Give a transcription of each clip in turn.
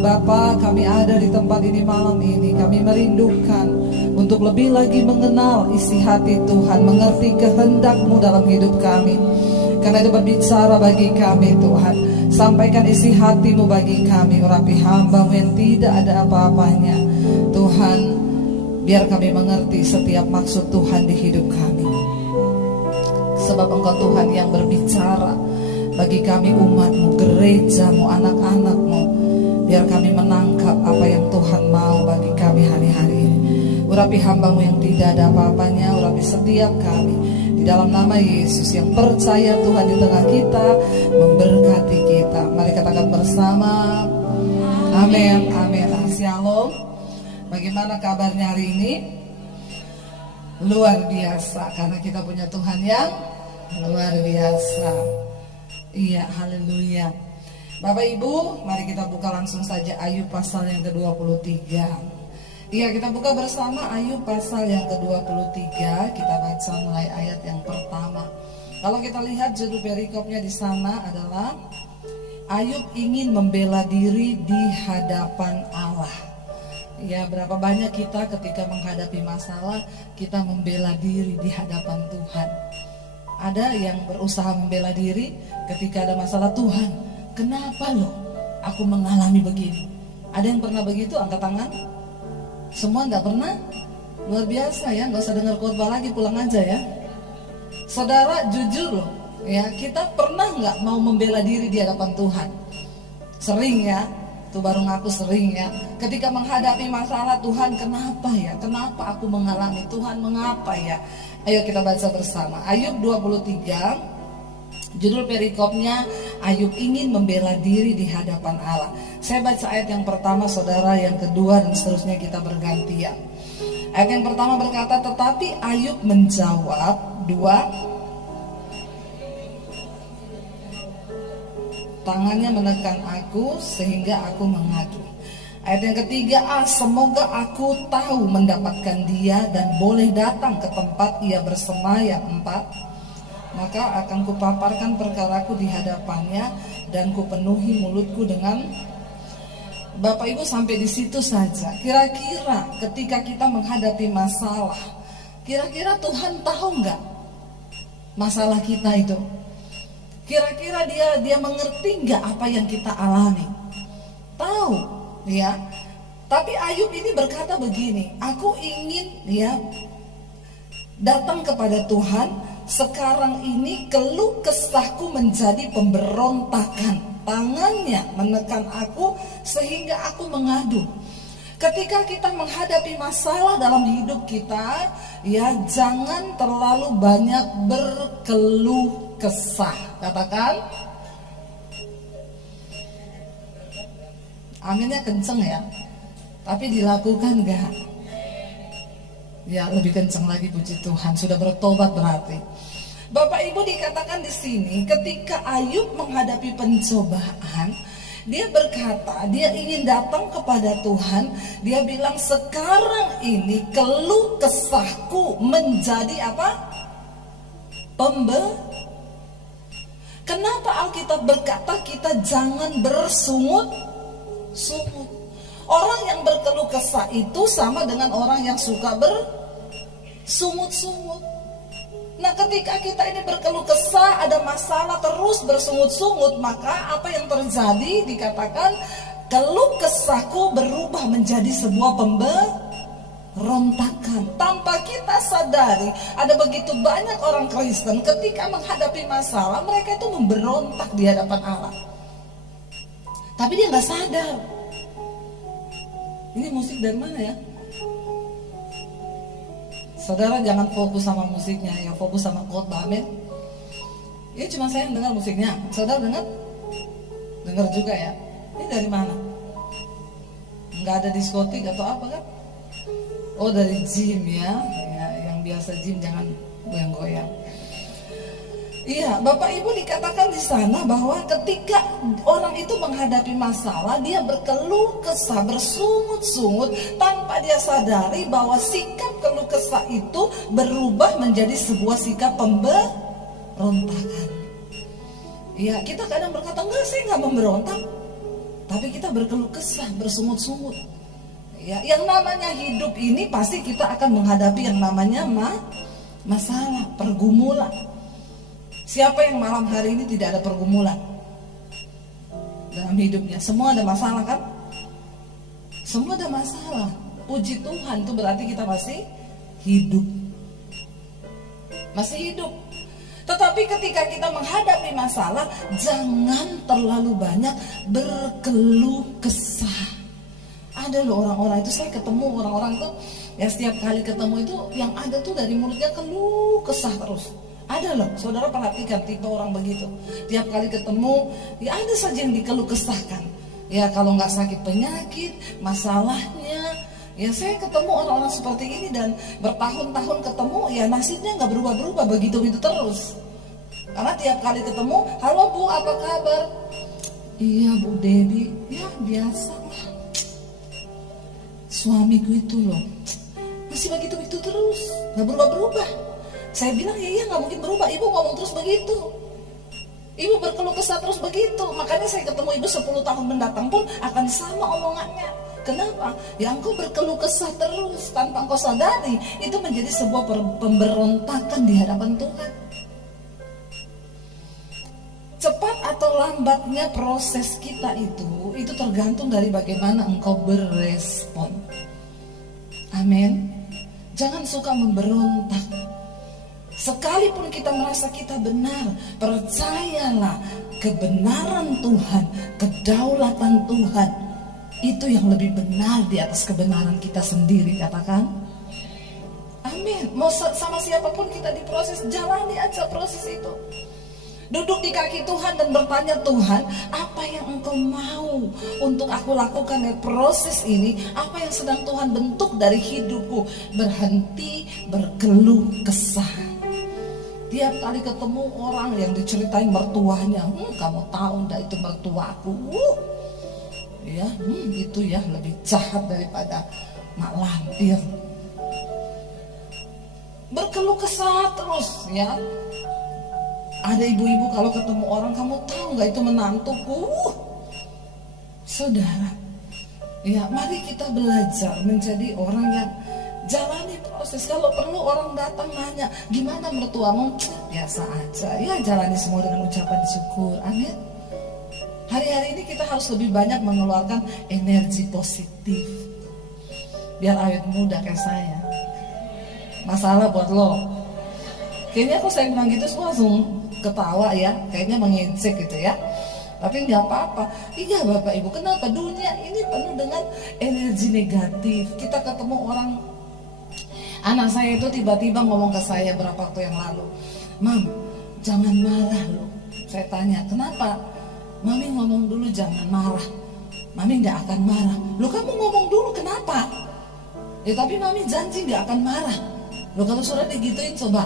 Bapa, kami ada di tempat ini malam ini, kami merindukan untuk lebih lagi mengenal isi hati Tuhan, mengerti kehendak-Mu dalam hidup kami. Karena itu berbicara bagi kami Tuhan, sampaikan isi hati-Mu bagi kami, urapi hamba-Mu yang tidak ada apa-apanya. Tuhan, biar kami mengerti setiap maksud Tuhan di hidup kami. Sebab Engkau Tuhan yang berbicara bagi kami umat-Mu, gereja-Mu, anak-anak-Mu. Biar kami menangkap apa yang Tuhan mau bagi kami hari-hari ini. Urapi hamba-Mu yang tidak ada apa-apanya, urapi setiap kami. Di dalam nama Yesus yang percaya Tuhan di tengah kita, memberkati kita. Mari katakan bersama. Amin, amin. Shalom. Bagaimana kabarnya hari ini? Luar biasa, karena kita punya Tuhan yang luar biasa. Iya, haleluya. Bapak Ibu, mari kita buka langsung saja Ayub pasal yang ke-23. Iya, kita buka bersama Ayub pasal yang ke-23. Kita baca mulai ayat yang pertama. Kalau kita lihat judul perikopnya di sana adalah Ayub ingin membela diri di hadapan Allah. Ya, berapa banyak kita ketika menghadapi masalah, kita membela diri di hadapan Tuhan. Ada yang berusaha membela diri ketika ada masalah. Tuhan, kenapa loh aku mengalami begini? Ada yang pernah begitu? Angkat tangan. Semua enggak pernah? Luar biasa ya, gak usah dengar khotbah lagi, pulang aja ya. Saudara, jujur loh ya, kita pernah gak mau membela diri di hadapan Tuhan? Sering ya. Itu baru ngaku sering ya. Ketika menghadapi masalah, Tuhan kenapa ya? Kenapa aku mengalami? Tuhan mengapa ya? Ayo kita baca bersama Ayub 23. Judul perikopnya Ayub ingin membela diri di hadapan Allah. Saya baca ayat yang pertama, saudara, yang kedua, dan seterusnya kita bergantian. Ayat yang pertama berkata, tetapi Ayub menjawab, 2, tangannya menekan aku sehingga aku mengadu. Ayat yang ketiga, semoga aku tahu mendapatkan dia dan boleh datang ke tempat ia bersemayam. 4, maka akan kupaparkan perkaraku di hadapannya dan kupenuhi mulutku dengan. Bapak Ibu, sampai di situ saja. Kira-kira ketika kita menghadapi masalah, kira-kira Tuhan tahu nggak masalah kita itu? Kira-kira dia mengerti nggak apa yang kita alami? Tahu, ya. Tapi Ayub ini berkata begini, aku ingin ya datang kepada Tuhan. Sekarang ini keluh kesahku menjadi pemberontakan. Tangannya menekan aku sehingga aku mengadu. Ketika kita menghadapi masalah dalam hidup kita, ya jangan terlalu banyak berkeluh kesah. Katakan aminnya kenceng ya. Tapi dilakukan gak? Ya lebih kenceng lagi, puji Tuhan. Sudah bertobat berarti. Bapak Ibu, dikatakan di sini ketika Ayub menghadapi pencobaan, dia berkata dia ingin datang kepada Tuhan. Dia bilang, sekarang ini keluh kesahku menjadi apa? Kenapa Alkitab berkata kita jangan bersungut-sungut? Orang yang berkeluh kesah itu sama dengan orang yang suka bersungut-sungut. Nah, ketika kita ini berkeluh kesah, ada masalah terus bersungut-sungut, maka apa yang terjadi? Dikatakan keluh kesahku berubah menjadi sebuah pemberontakan. Tanpa kita sadari, ada begitu banyak orang Kristen ketika menghadapi masalah, mereka itu memberontak di hadapan Allah. Tapi dia nggak sadar. Ini musik dari mana ya? Saudara jangan fokus sama musiknya, ya fokus sama khotbah, amin. Ini cuma saya yang dengar musiknya. Saudara dengar? Dengar juga ya. Ini dari mana? Nggak ada diskotik atau apa kan? Oh, dari gym ya, yang biasa gym jangan goyang-goyang. Iya, Bapak Ibu, dikatakan di sana bahwa ketika orang itu menghadapi masalah, dia berkeluh kesah, bersungut-sungut tanpa dia sadari bahwa sikap keluh kesah itu berubah menjadi sebuah sikap pemberontakan. Iya, kita kadang berkata, enggak, saya enggak memberontak. tapi kita berkeluh kesah, bersungut-sungut. Ya, yang namanya hidup ini pasti kita akan menghadapi yang namanya masalah, pergumulan. Siapa yang malam hari ini tidak ada pergumulan dalam hidupnya? Semua ada masalah kan? Semua ada masalah. Puji Tuhan, itu berarti kita masih hidup. Masih hidup. Tetapi ketika kita menghadapi masalah, jangan terlalu banyak berkeluh kesah. Ada loh orang-orang itu, saya ketemu orang-orang itu, ya setiap kali ketemu itu yang ada tuh dari mulutnya keluh kesah terus. Ada loh, saudara perhatikan tipe orang begitu. Tiap kali ketemu, ya ada saja yang dikeluh kesahkan. Ya kalau nggak sakit penyakit, masalahnya. Ya saya ketemu orang-orang seperti ini dan bertahun-tahun ketemu, ya nasibnya nggak berubah-berubah, begitu-begitu terus. Karena tiap kali ketemu, halo Bu, apa kabar? Iya Bu Debbie, ya biasa lah. Suamiku itu loh, masih begitu-begitu terus, nggak berubah-berubah. Saya bilang ya iya nggak mungkin berubah, Ibu ngomong terus begitu. Ibu berkeluh kesah terus begitu. Makanya saya ketemu Ibu 10 tahun mendatang pun akan sama omongannya. Kenapa? Ya engkau berkeluh kesah terus tanpa engkau sadari. Itu menjadi sebuah pemberontakan di hadapan Tuhan. Cepat atau lambatnya proses kita itu tergantung dari bagaimana engkau berespon. Amin. Jangan suka memberontak. Sekalipun kita merasa kita benar, percayalah kebenaran Tuhan, kedaulatan Tuhan itu yang lebih benar di atas kebenaran kita sendiri. Katakan amin. Mau sama siapapun kita diproses, jalani aja proses itu. Duduk di kaki Tuhan dan bertanya, Tuhan, apa yang engkau mau untuk aku lakukan di proses ini? Apa yang sedang Tuhan bentuk dari hidupku? Berhenti berkeluh kesah. Tiap kali ketemu orang yang diceritain mertuanya, kamu tahu enggak itu mertuaku, ya, itu ya lebih jahat daripada mak lampir. Berkeluh kesah terus ya. Ada ibu-ibu kalau ketemu orang, kamu tahu nggak itu menantuku? Saudara, ya mari kita belajar menjadi orang yang jalani proses. Kalau perlu orang datang nanya, gimana mertuamu? Biasa aja, ya jalani semua dengan ucapan syukur. Amin. Hari-hari ini kita harus lebih banyak mengeluarkan energi positif, biar awet muda kayak saya. Masalah buat lo. Kayaknya aku saya bilang gitu semua langsung ketawa ya, kayaknya mengejek gitu ya. Tapi nggak apa-apa. Iya Bapak Ibu, kenapa dunia ini penuh dengan energi negatif? Kita ketemu orang, anak saya itu tiba-tiba ngomong ke saya berapa waktu yang lalu, Mam, jangan marah loh. Saya tanya, kenapa? Mami ngomong dulu jangan marah. Mami nggak akan marah. Loh kamu ngomong dulu kenapa? Ya tapi Mami janji nggak akan marah. Loh kalau saudara digituin coba.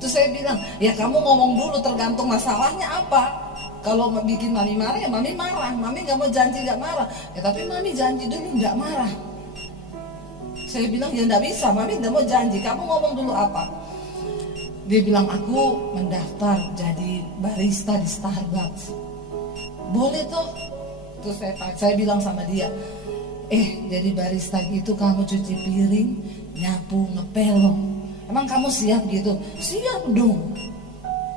Terus saya bilang, ya kamu ngomong dulu tergantung masalahnya apa. Kalau bikin Mami marah ya Mami marah. Mami nggak mau janji nggak marah. Ya tapi Mami janji dulu nggak marah. Saya bilang ya nggak bisa, Mami nggak mau janji. Kamu ngomong dulu apa? Dia bilang aku mendaftar jadi barista di Starbucks. Boleh toh? Terus saya bilang sama dia, jadi barista gitu kamu cuci piring, nyapu, ngepel. Emang kamu siap gitu? Siap dong.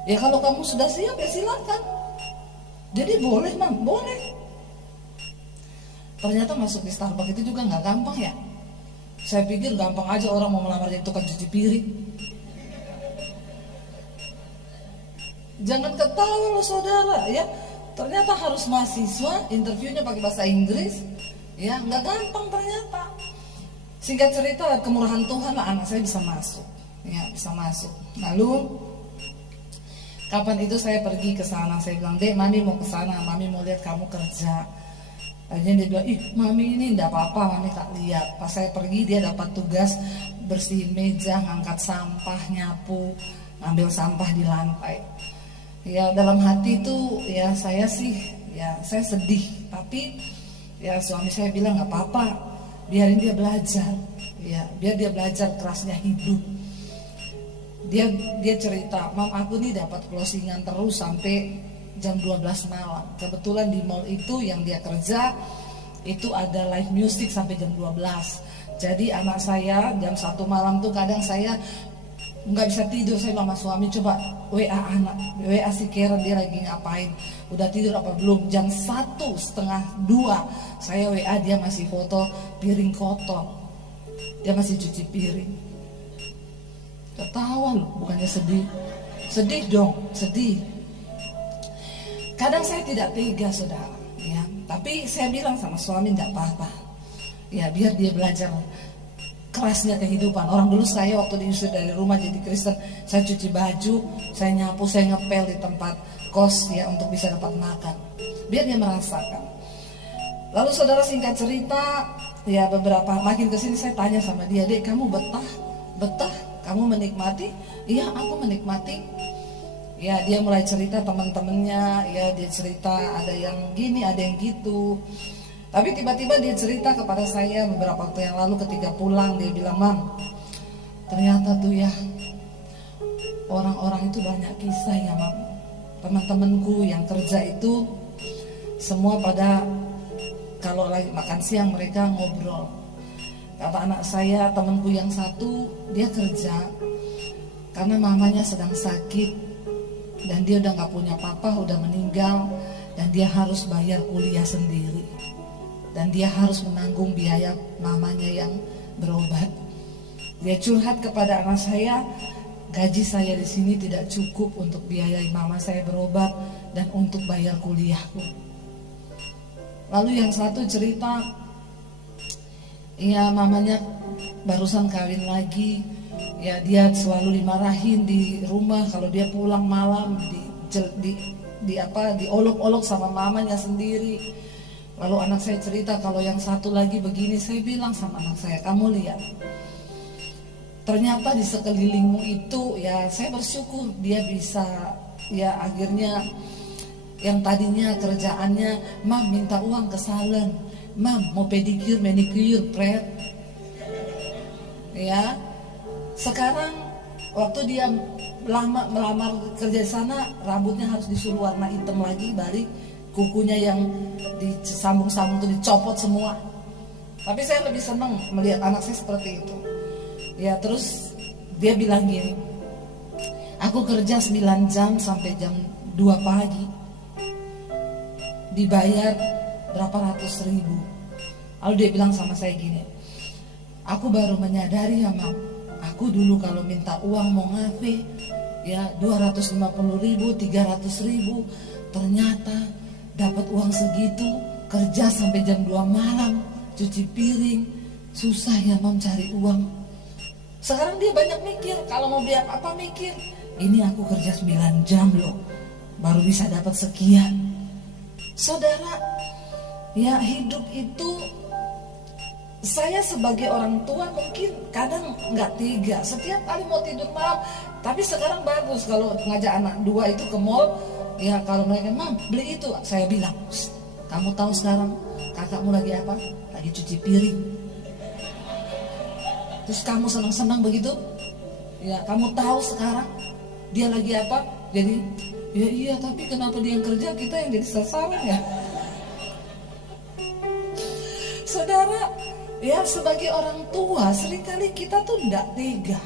Ya kalau kamu sudah siap ya silakan. Jadi boleh Mam, boleh. Ternyata masuk di Starbucks itu juga nggak gampang ya. Saya pikir gampang aja orang mau melamar jadi tukang cuci piring. Jangan ketawa loh saudara ya. Ternyata harus mahasiswa, interviewnya pakai bahasa Inggris. Ya nggak gampang ternyata. Singkat cerita kemurahan Tuhan lah anak saya bisa masuk. Ya bisa masuk. Lalu kapan itu saya pergi ke sana, saya bilang, Dek, Mami mau ke sana, Mami mau lihat kamu kerja. Akhirnya dia bilang, Mami ini enggak apa-apa, Mami tak lihat. Pas saya pergi dia dapat tugas bersihin meja, ngangkat sampah, nyapu, ngambil sampah di lantai. Ya dalam hati itu ya saya sedih, tapi ya suami saya bilang nggak apa-apa, biarin dia belajar, ya biar dia belajar kerasnya hidup. Dia cerita, Mam aku nih dapat closingan terus sampai jam 12 malam. Kebetulan di mall itu yang dia kerja itu ada live music sampai jam 12. Jadi anak saya jam 1 malam tuh kadang saya nggak bisa tidur, saya bilang sama suami, coba WA anak, WA si Karen dia lagi ngapain, udah tidur apa belum. Jam 1:30, 2 saya WA dia masih foto piring kotor, dia masih cuci piring. Ketawa loh, bukannya sedih. Sedih dong, sedih. Kadang saya tidak tega saudara, ya. Tapi saya bilang sama suami tidak apa-apa, ya biar dia belajar kerasnya kehidupan. Orang dulu saya waktu diusir dari rumah jadi Kristen, saya cuci baju, saya nyapu, saya ngepel di tempat kos ya untuk bisa dapat makan. Biar dia merasakan. Lalu saudara singkat cerita, ya beberapa makin kesini saya tanya sama dia, Dek kamu betah? Betah? Kamu menikmati? Iya aku menikmati. Ya dia mulai cerita teman-temannya, ya dia cerita ada yang gini, ada yang gitu. Tapi tiba-tiba dia cerita kepada saya beberapa waktu yang lalu ketika pulang, dia bilang, Mam, ternyata tuh ya orang-orang itu banyak kisah ya Mam. Teman-temanku yang kerja itu semua pada kalau lagi makan siang mereka ngobrol. Kata anak saya, temanku yang satu dia kerja karena mamanya sedang sakit dan dia udah gak punya papa, udah meninggal, dan dia harus bayar kuliah sendiri. Dan dia harus menanggung biaya mamanya yang berobat. Dia curhat kepada anak saya, gaji saya di sini tidak cukup untuk biayai mama saya berobat dan untuk bayar kuliahku. Lalu yang satu cerita, ya mamanya barusan kawin lagi, ya dia selalu dimarahin di rumah kalau dia pulang malam, diolok-olok sama mamanya sendiri. Lalu anak saya cerita kalau yang satu lagi begini, saya bilang sama anak saya, kamu lihat, ternyata di sekelilingmu itu ya saya bersyukur dia bisa, ya akhirnya yang tadinya kerjaannya, Mam minta uang ke salon, Mam mau pedicure, manicure, pret, ya sekarang waktu dia melamar kerja di sana, rambutnya harus disuruh warna hitam lagi, balik kukunya yang disambung-sambung itu dicopot semua. Tapi saya lebih senang melihat anak saya seperti itu. Ya terus dia bilang gini, aku kerja 9 jam sampai jam 2 pagi, dibayar berapa ratus ribu. Lalu dia bilang sama saya gini, aku baru menyadari ya Mam, aku dulu kalau minta uang mau ngafe ya 250 ribu, 300 ribu, ternyata dapat uang segitu, kerja sampai jam 2 malam, cuci piring, susah ya Mam cari uang. Sekarang dia banyak mikir, kalau mau beli apa mikir, ini aku kerja 9 jam loh, baru bisa dapat sekian. Saudara, ya hidup itu, saya sebagai orang tua mungkin kadang nggak tega, setiap kali mau tidur malam. Tapi sekarang bagus kalau ngajak anak 2 itu ke mall, ya kalau mereka, Mam beli itu, saya bilang, kamu tahu sekarang kakakmu lagi apa? Lagi cuci piring. Terus kamu senang-senang begitu? Ya kamu tahu sekarang dia lagi apa? Jadi ya iya, tapi kenapa dia yang kerja, kita yang jadi sasaran ya? Saudara, ya sebagai orang tua seringkali kita tuh tidak tega.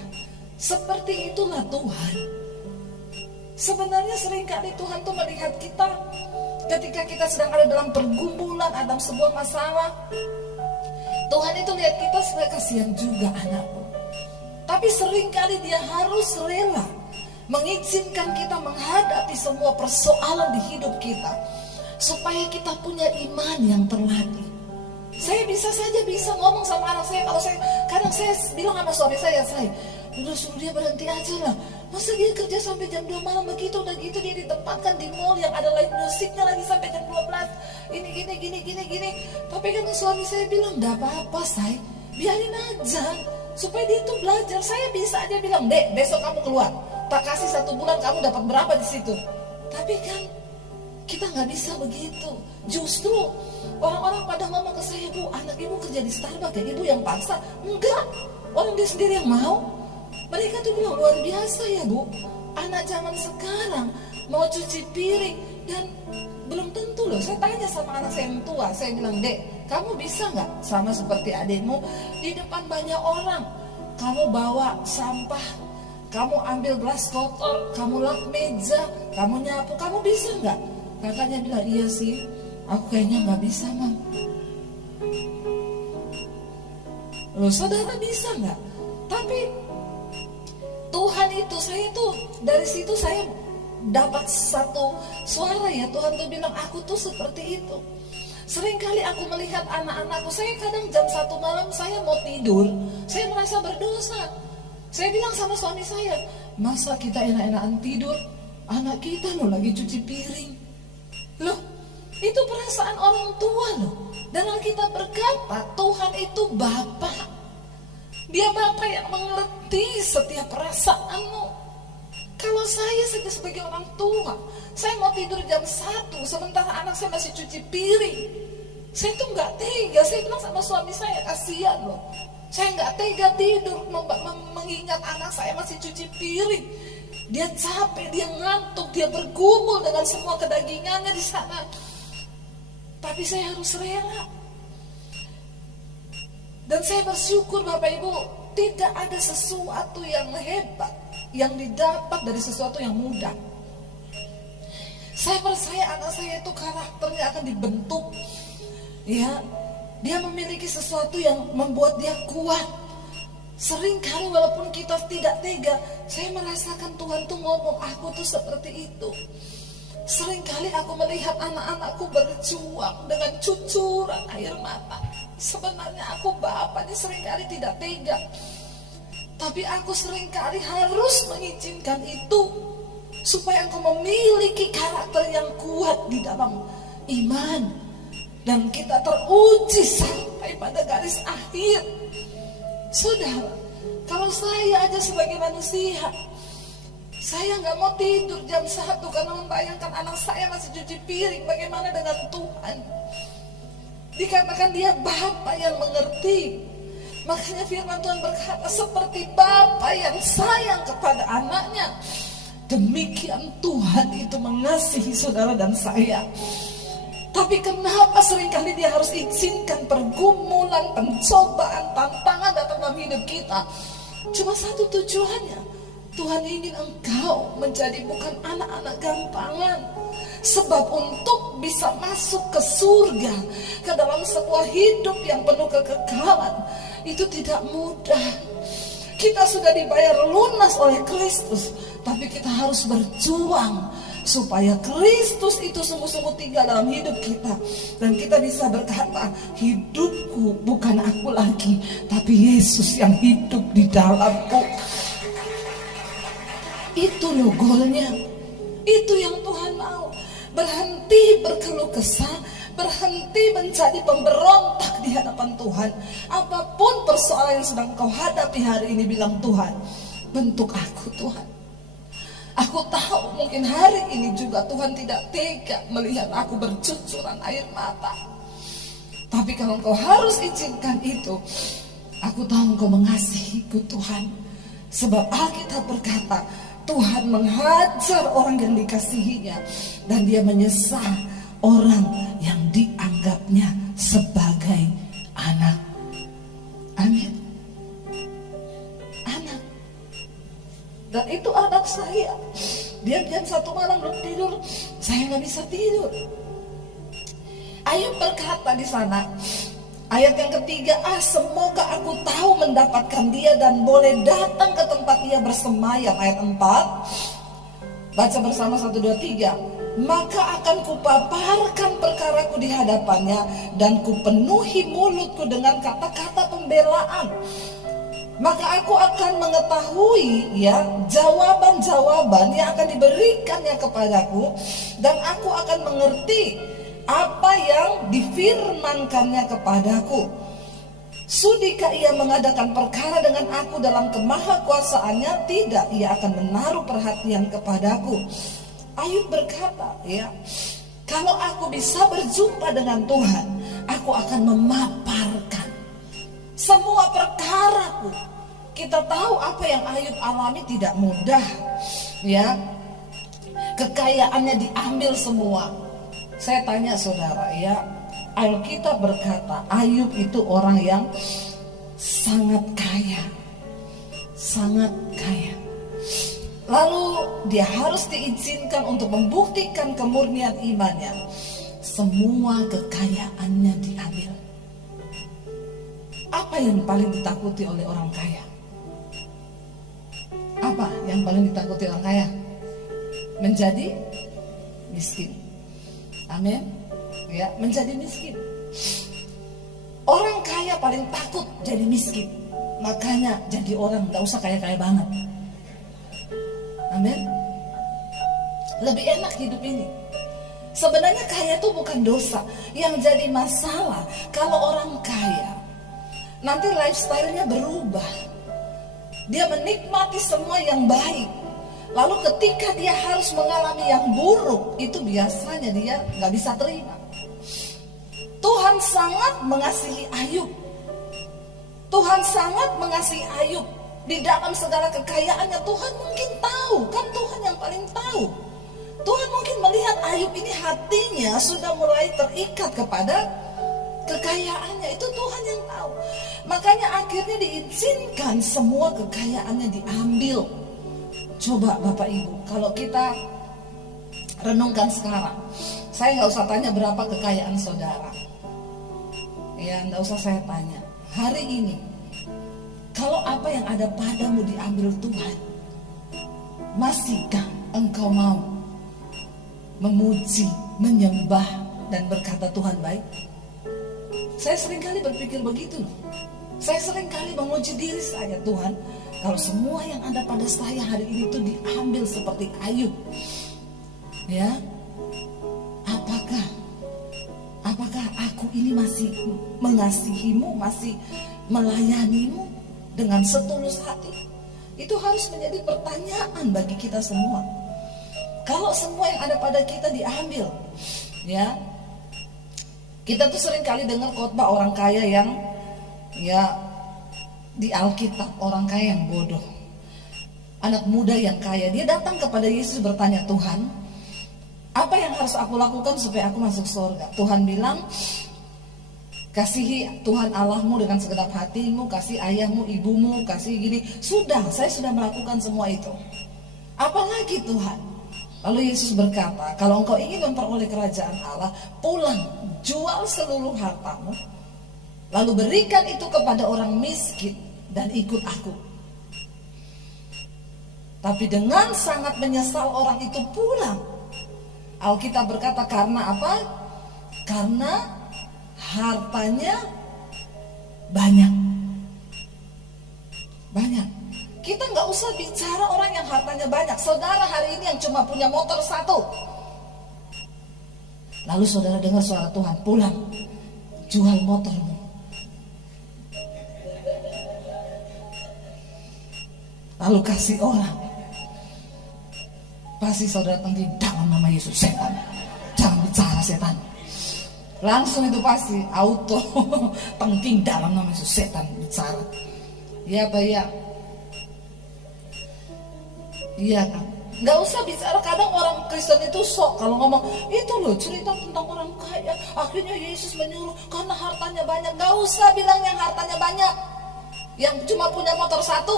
Seperti itulah Tuhan. Sebenarnya seringkali Tuhan tuh melihat kita ketika kita sedang ada dalam pergumulan, ada sebuah masalah. Tuhan itu lihat kita sebagai kasihan juga anakku. Tapi seringkali dia harus rela mengizinkan kita menghadapi semua persoalan di hidup kita, supaya kita punya iman yang terlatih. Saya bisa ngomong sama anak saya, kalau saya kadang saya bilang sama suami saya udah suruh dia berhenti aja lah. Masa dia kerja sampai jam 2 malam begitu, udah gitu dia ditempatkan di mall yang ada live musiknya lagi sampai jam 12. Ini gini. Tapi kan suami saya bilang, enggak apa-apa say, biarin aja supaya dia tuh belajar. Saya bisa aja bilang, Dek besok kamu keluar, tak kasih 1 bulan kamu dapat berapa di situ. Tapi kan kita nggak bisa begitu. Justru orang-orang pada ngomong ke saya, Bu, anak ibu kerja di Starbucks ya, ibu yang paksa. Enggak, orang dia sendiri yang mau. Mereka tuh bilang luar biasa ya Bu, anak zaman sekarang mau cuci piring Dan belum tentu loh, saya tanya sama anak saya yang tua, saya bilang, "Dek, kamu bisa gak sama seperti adikmu, di depan banyak orang kamu bawa sampah, kamu ambil gelas kotor, kamu lap meja, kamu nyapu, kamu bisa gak?" Kakaknya bilang, "Iya sih, aku kayaknya gak bisa, Mam." Loh, saudara bisa gak? Tapi Tuhan itu, saya tuh dari situ saya dapat satu suara ya, Tuhan tuh bilang aku tuh seperti itu. Seringkali aku melihat anak-anakku, saya kadang jam 1 malam saya mau tidur, saya merasa berdosa. Saya bilang sama suami saya, masa kita enak-enakan tidur, anak kita loh lagi cuci piring. Loh, itu perasaan orang tua loh. Dan Alkitab berkata Tuhan itu Bapa. Dia Bapa yang mengerti setiap perasaanmu. Kalau saya sebagai orang tua, saya mau tidur jam 1 sementara anak saya masih cuci piring, saya tuh gak tega. Saya bilang sama suami saya, kasihan loh, saya gak tega tidur mengingat anak saya masih cuci piring. Dia capek, dia ngantuk, dia bergumul dengan semua kedagingannya di sana. Tapi saya harus rela. Dan saya bersyukur Bapak Ibu, tidak ada sesuatu yang hebat yang didapat dari sesuatu yang mudah. Saya percaya anak saya itu karakternya akan dibentuk. Ya, dia memiliki sesuatu yang membuat dia kuat. Seringkali walaupun kita tidak tega, saya merasakan Tuhan tuh ngomong, aku tuh seperti itu. Seringkali aku melihat anak-anakku berjuang dengan cucuran air mata. Sebenarnya aku bapaknya seringkali tidak tega, tapi aku seringkali harus mengizinkan itu supaya engkau memiliki karakter yang kuat di dalam iman. Dan kita teruji sampai pada garis akhir. Saudara, kalau saya aja sebagai manusia, saya gak mau tidur jam 1 karena membayangkan anak saya masih cuci piring. Bagaimana dengan Tuhan? Dikatakan dia Bapa yang mengerti. Makanya firman Tuhan berkata, seperti Bapa yang sayang kepada anaknya, demikian Tuhan itu mengasihi saudara dan saya. Tapi kenapa seringkali dia harus izinkan pergumulan, pencobaan, tantangan datang dalam hidup kita? Cuma satu tujuannya, Tuhan ingin engkau menjadi bukan anak-anak gampangan. Sebab untuk bisa masuk ke surga, ke dalam sebuah hidup yang penuh kekekalan, itu tidak mudah. Kita sudah dibayar lunas oleh Kristus, tapi kita harus berjuang supaya Kristus itu sungguh-sungguh tinggal dalam hidup kita. Dan kita bisa berkata, hidupku bukan aku lagi, tapi Yesus yang hidup di dalamku. Itu loh goalnya. Itu yang Tuhan mau. Berhenti berkeluh kesah, berhenti menjadi pemberontak di hadapan Tuhan. Apapun persoalan yang sedang kau hadapi hari ini, bilang, Tuhan, bentuk aku Tuhan. Aku tahu mungkin hari ini juga Tuhan tidak tega melihat aku bercucuran air mata. Tapi kalau kau harus izinkan itu, aku tahu kau mengasihiku Tuhan. Sebab Alkitab berkata, Tuhan menghajar orang yang dikasihinya, dan dia menyesal orang yang dianggapnya sebagai anak. Amin. Anak. Dan itu anak saya. Dia jam 1 malam belum tidur, saya nggak bisa tidur. Ayub berkata di sana, ayat yang ketiga, semoga aku tahu mendapatkan dia dan boleh datang ke tempat ia bersemayam. Ayat 4, baca bersama 1, 2, 3. Maka akan kupaparkan perkaraku di hadapannya, dan kupenuhi mulutku dengan kata-kata pembelaan. Maka aku akan mengetahui jawaban-jawaban yang akan diberikannya kepadaku, dan aku akan mengerti apa yang difirmankannya kepadaku. Sudikah ia mengadakan perkara dengan aku dalam kemahakuasaannya? Tidak, ia akan menaruh perhatian kepadaku. Ayub berkata, kalau aku bisa berjumpa dengan Tuhan, aku akan memaparkan semua perkaraku. Kita tahu apa yang Ayub alami tidak mudah, kekayaannya diambil semua. Saya tanya saudara ya, Alkitab berkata Ayub itu orang yang sangat kaya, sangat kaya. Lalu dia harus diizinkan untuk membuktikan kemurnian imannya. Semua kekayaannya diambil. Apa yang paling ditakuti oleh orang kaya? Apa yang paling ditakuti orang kaya? Menjadi miskin. Amin. Ya, menjadi miskin. Orang kaya paling takut jadi miskin. Makanya jadi orang gak usah kaya-kaya banget. Amin. Lebih enak hidup ini. Sebenarnya kaya itu bukan dosa. Yang jadi masalah kalau orang kaya nanti lifestyle-nya berubah. Dia menikmati semua yang baik. Lalu ketika dia harus mengalami yang buruk, itu biasanya dia gak bisa terima. Tuhan sangat mengasihi Ayub. Tuhan sangat mengasihi Ayub. Di dalam segala kekayaannya Tuhan mungkin tahu. Kan Tuhan yang paling tahu. Tuhan mungkin melihat Ayub ini hatinya sudah mulai terikat kepada kekayaannya. Itu Tuhan yang tahu. Makanya akhirnya diizinkan semua kekayaannya diambil. Coba Bapak Ibu, kalau kita renungkan sekarang, saya nggak usah tanya berapa kekayaan saudara. Ya, nggak usah saya tanya. Hari ini, kalau apa yang ada padamu diambil Tuhan, masihkah engkau mau memuji, menyembah, dan berkata Tuhan baik? Saya seringkali berpikir begitu loh. Saya seringkali menguji diri saya, Tuhan, kalau semua yang ada pada saya hari ini itu diambil seperti Ayub, ya, apakah aku ini masih mengasihimu, masih melayanimu dengan setulus hati? Itu harus menjadi pertanyaan bagi kita semua. Kalau semua yang ada pada kita diambil, ya, kita tuh sering kali dengar khotbah orang kaya yang, ya, di Alkitab orang kaya yang bodoh, anak muda yang kaya. Dia datang kepada Yesus bertanya, Tuhan, apa yang harus aku lakukan supaya aku masuk surga? Tuhan bilang, kasihi Tuhan Allahmu dengan segenap hatimu, kasih ayahmu, ibumu, kasih gini. Saya sudah melakukan semua itu. Apalagi Tuhan? Lalu Yesus berkata, kalau engkau ingin memperoleh kerajaan Allah, pulang, jual seluruh hartamu, lalu berikan itu kepada orang miskin dan ikut aku. Tapi dengan sangat menyesal orang itu pulang. Alkitab berkata karena apa? Karena hartanya banyak. Kita nggak usah bicara orang yang hartanya banyak. Saudara hari ini yang cuma punya motor 1. Lalu saudara dengar suara Tuhan, pulang, jual motormu. Lalu kasih orang. Pasti saudara tengking, dalam nama Yesus, setan, jangan bicara setan. Langsung itu pasti auto tengking, dalam nama Yesus, setan bicara. Ya Pak ya. Iya kan. Gak usah bicara. Kadang orang Kristen itu sok kalau ngomong itu loh cerita tentang orang kaya, akhirnya Yesus menyuruh karena hartanya banyak. Gak usah bilang yang hartanya banyak, yang cuma punya motor 1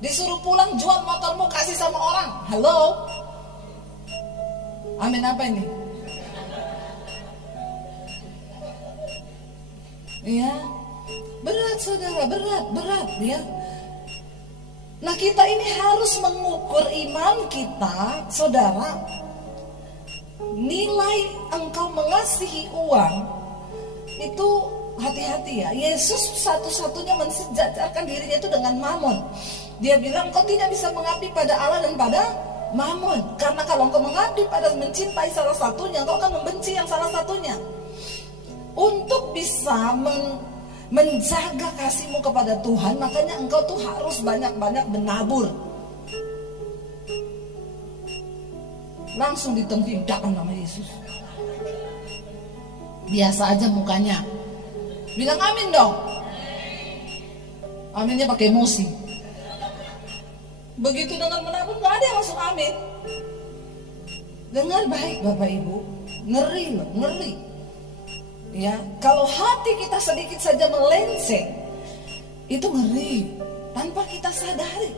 disuruh pulang, jual motormu, kasih sama orang. Halo, amin apa ini? Ya, berat saudara, berat ya. Nah kita ini harus mengukur iman kita, saudara. Nilai engkau mengasihi uang itu hati-hati ya. Yesus satu-satunya mensejajarkan dirinya itu dengan mamon. Dia bilang engkau tidak bisa mengabdi pada Allah dan pada mamon. Karena kalau engkau mengabdi pada mencintai salah satunya, engkau akan membenci yang salah satunya. Untuk bisa menjaga kasihmu kepada Tuhan, makanya engkau tuh harus banyak-banyak menabur. Langsung ditemping dalam nama Yesus. Biasa aja mukanya. Bilang amin dong. Aminnya pakai emosi. Begitu dengar menabur, gak ada yang langsung amin. Dengar baik Bapak Ibu, ngeri loh, ngeri. Ya, kalau hati kita sedikit saja melenceng, itu ngeri tanpa kita sadari.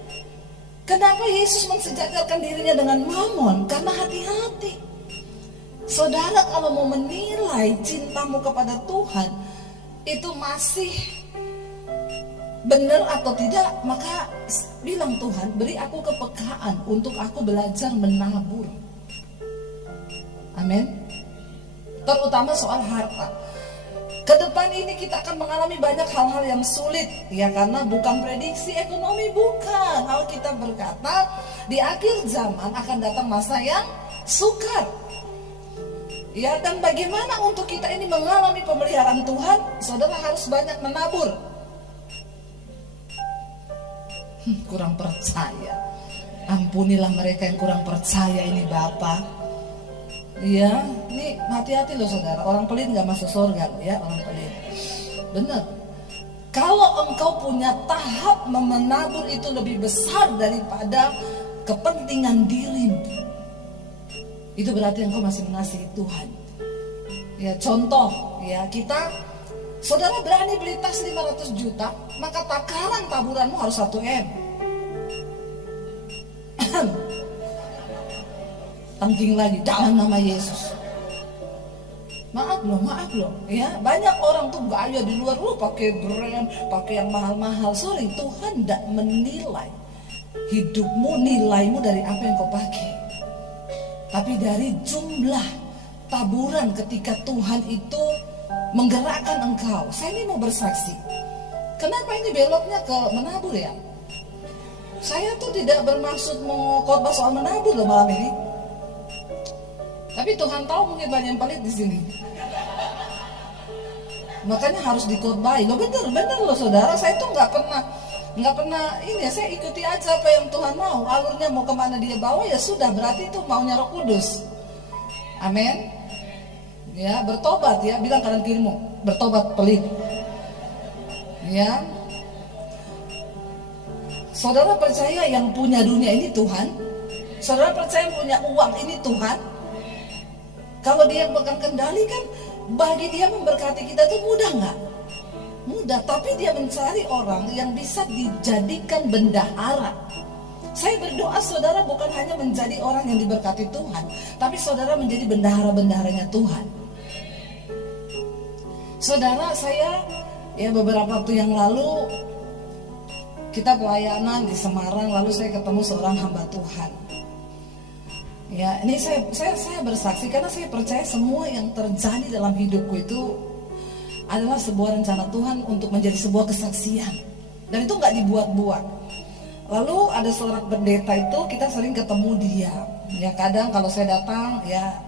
Kenapa Yesus mensejajarkan dirinya dengan mamon? Karena hati-hati. Saudara kalau mau menilai cintamu kepada Tuhan itu masih benar atau tidak, maka bilang, Tuhan beri aku kepekaan untuk aku belajar menabur. Amin. Terutama soal harta. Kedepan ini kita akan mengalami banyak hal-hal yang sulit, ya, karena bukan prediksi ekonomi, bukan. Alkitab berkata di akhir zaman akan datang masa yang sukar. Ya, dan bagaimana untuk kita ini mengalami pemeliharaan Tuhan? Saudara harus banyak menabur. Kurang percaya. Ampunilah mereka yang kurang percaya ini Bapak. Iya, ini hati-hati loh saudara. Orang pelit gak masuk surga loh ya, orang pelit. Bener. Kalau engkau punya tahap menabur itu lebih besar daripada kepentingan dirimu, itu berarti engkau masih mengasihi Tuhan. Ya, contoh ya, saudara berani beli tas 500 juta, maka takaran taburanmu harus 1 M. Tangking lagi dalam nama Yesus. Maaf loh, ya, banyak orang tuh gaya di luar lu pakai brand, pakai yang mahal-mahal. Sorry, Tuhan tidak menilai hidupmu, nilaimu dari apa yang kau pakai, tapi dari jumlah taburan ketika Tuhan itu menggerakkan engkau. Saya ini mau bersaksi. Kenapa ini beloknya ke menabur ya? Saya tuh tidak bermaksud mau khotbah soal menabur loh malam ini. Tapi Tuhan tahu mungkin banyak yang pelit di sini. Makanya harus dikhotbahi. Loh bener loh saudara, saya tuh nggak pernah ini ya, saya ikuti aja apa yang Tuhan mau. Alurnya mau kemana dia bawa ya sudah, berarti itu maunya Roh Kudus. Amin. Ya, bertobat ya, bilang kanan kirimu, bertobat pelit. Ya. Saudara percaya yang punya dunia ini Tuhan? Saudara percaya yang punya uang ini Tuhan? Kalau dia yang pegang kendali kan, bagi dia memberkati kita itu mudah nggak? Mudah, tapi dia mencari orang yang bisa dijadikan bendahara. Saya berdoa saudara bukan hanya menjadi orang yang diberkati Tuhan, tapi saudara menjadi bendahara-bendaharanya Tuhan. Saudara, saya ya beberapa waktu yang lalu kita pelayanan di Semarang, lalu saya ketemu seorang hamba Tuhan. Ya, ini saya bersaksi karena saya percaya semua yang terjadi dalam hidupku itu adalah sebuah rencana Tuhan untuk menjadi sebuah kesaksian. Dan itu nggak dibuat-buat. Lalu ada seorang pendeta itu kita sering ketemu dia. Ya, kadang kalau saya datang ya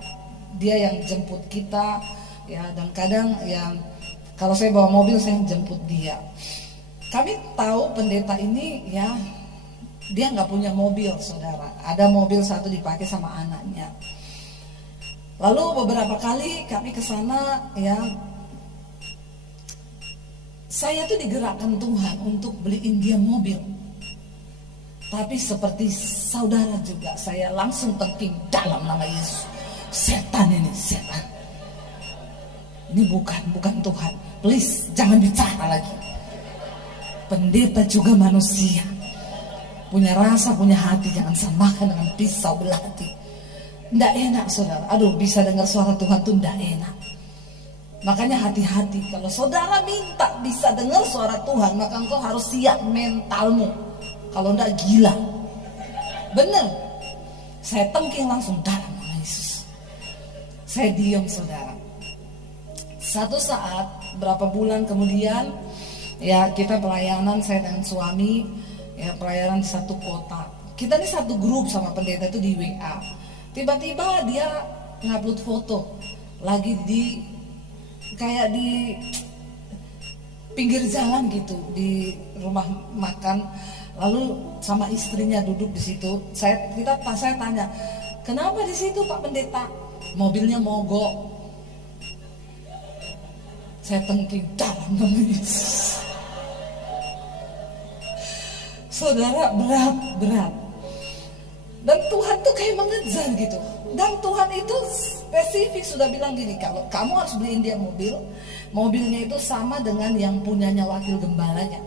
dia yang jemput kita. Ya, dan kadang yang kalau saya bawa mobil saya yang jemput dia. Kami tahu pendeta ini ya, dia nggak punya mobil saudara. Ada mobil satu dipakai sama anaknya. Lalu beberapa kali kami ke sana ya, saya tuh digerakkan Tuhan untuk beliin dia mobil. Tapi seperti saudara juga saya langsung tengking dalam nama Yesus. Setan ini, setan. Ini bukan Tuhan. Please jangan bicara lagi. Pendeta juga manusia. Punya rasa, punya hati, jangan samakan dengan pisau belah hati. Nggak enak saudara. Aduh, bisa dengar suara Tuhan tuh nggak enak. Makanya hati-hati. Kalau saudara minta bisa dengar suara Tuhan, maka engkau harus siap mentalmu. Kalau nggak gila. Bener. Saya tengking langsung dalam nama Yesus. Saya diam saudara. Satu saat, berapa bulan kemudian, ya kita pelayanan saya dengan suami. Ya, pelayanan di satu kota. Kita ini satu grup sama pendeta itu di WA. Tiba-tiba dia ngupload foto lagi kayak di pinggir jalan gitu, di rumah makan. Lalu sama istrinya duduk di situ. Saya tanya, kenapa di situ Pak Pendeta? Mobilnya mogok. Saya tengking dalam nama Yesus. Saudara, berat. Dan Tuhan tuh kayak mengejar gitu. Dan Tuhan itu spesifik sudah bilang gini, kalau kamu harus beliin dia mobil, mobilnya itu sama dengan yang punyanya wakil gembalanya.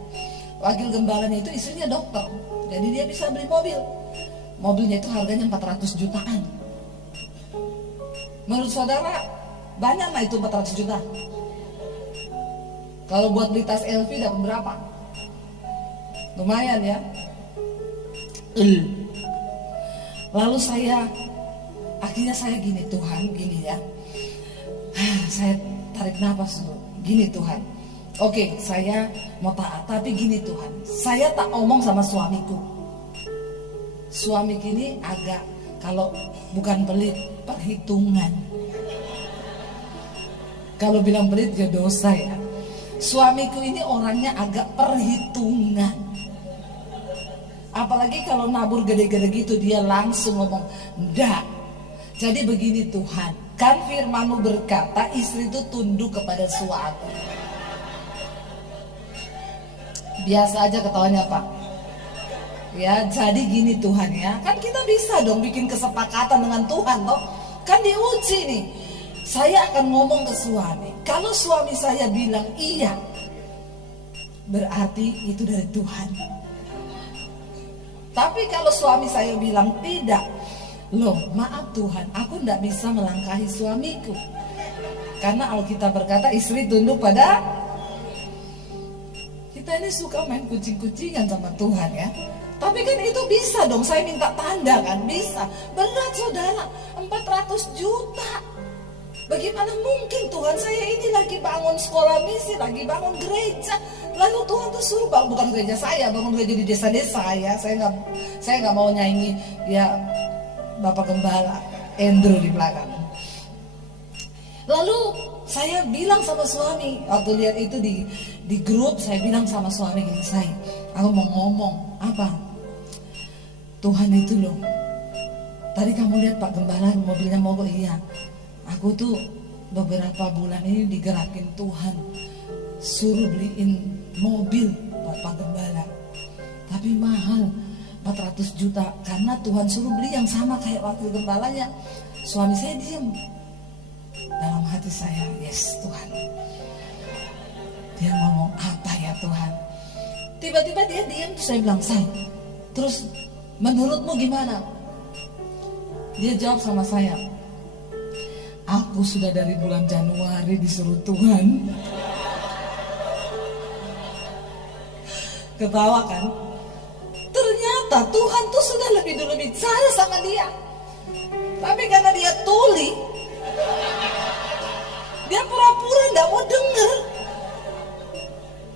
Wakil gembalanya itu istrinya dokter, jadi dia bisa beli mobil. Mobilnya itu harganya 400 jutaan. Menurut saudara, banyak lah itu 400 juta? Kalau buat beli tas LV dapat berapa? Lumayan ya. Lalu akhirnya saya gini, Tuhan gini ya. Saya tarik nafas dulu. Gini Tuhan. Oke, saya mau taat, tapi gini Tuhan. Saya tak omong sama suamiku. Suami ini agak, kalau bukan pelit, perhitungan. Kalau bilang pelit ya dosa ya. Suamiku ini orangnya agak perhitungan. Apalagi kalau nabur gede-gede gitu, dia langsung ngomong, enggak. Jadi begini Tuhan, kan firman-Mu berkata istri itu tunduk kepada suami. Biasa aja ketawanya Pak. Ya, jadi gini Tuhan ya, kan kita bisa dong bikin kesepakatan dengan Tuhan toh. Kan diuji nih. Saya akan ngomong ke suami. Kalau suami saya bilang iya, berarti itu dari Tuhan. Tapi kalau suami saya bilang tidak, loh maaf Tuhan, aku tidak bisa melangkahi suamiku. Karena Alkitab berkata istri tunduk pada. Kita ini suka main kucing-kucingan sama Tuhan ya. Tapi kan itu bisa dong, saya minta tanda kan, bisa. Berat saudara, 400 juta. Bagaimana mungkin Tuhan, saya ini lagi bangun sekolah misi, lagi bangun gereja. Lalu Tuhan tuh suruh bukan gereja saya, bangun gereja di desa-desa ya. Saya nggak mau nyanyi ya Bapak Gembala Andrew di belakang. Lalu saya bilang sama suami, waktu lihat itu di grup, saya bilang sama suami gini, saya, aku mau ngomong apa? Tuhan itu loh. Tadi kamu lihat Pak Gembala mobilnya mogok, iya. Aku tuh beberapa bulan ini digerakin Tuhan, suruh beliin mobil buat Pak Gembala. Tapi mahal, 400 juta. Karena Tuhan suruh beli yang sama kayak wakil gembalanya. Suami saya diam. Dalam hati saya, yes Tuhan. Dia ngomong apa ya Tuhan? Tiba-tiba dia diam, terus saya bilang, say, terus menurutmu gimana? Dia jawab sama saya, aku sudah dari bulan Januari disuruh Tuhan. Ketawa kan? Ternyata Tuhan tuh sudah lebih dulu bicara sama dia. Tapi karena dia tuli, dia pura-pura gak mau denger.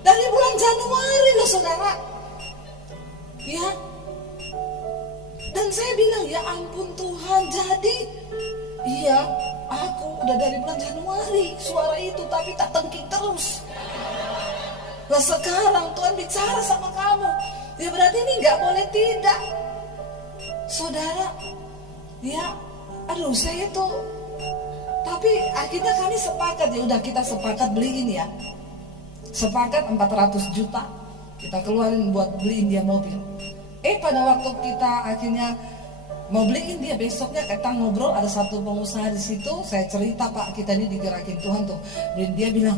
Dari bulan Januari loh saudara. Ya. Dan saya bilang, ya ampun Tuhan, jadi iya, aku udah dari bulan Januari suara itu, tapi tak tengking terus. Lah sekarang Tuhan bicara sama kamu, ya berarti ini nggak boleh tidak, saudara. Ya, aduh saya tuh. Tapi akhirnya kami sepakat, ya udah kita sepakat beliin ya. Sepakat 400 juta kita keluarin buat beliin dia mobil. Pada waktu kita akhirnya mau beliin dia, besoknya kita ngobrol, ada satu pengusaha di situ, saya cerita Pak, kita ini digerakin Tuhan tuh. Dan dia bilang,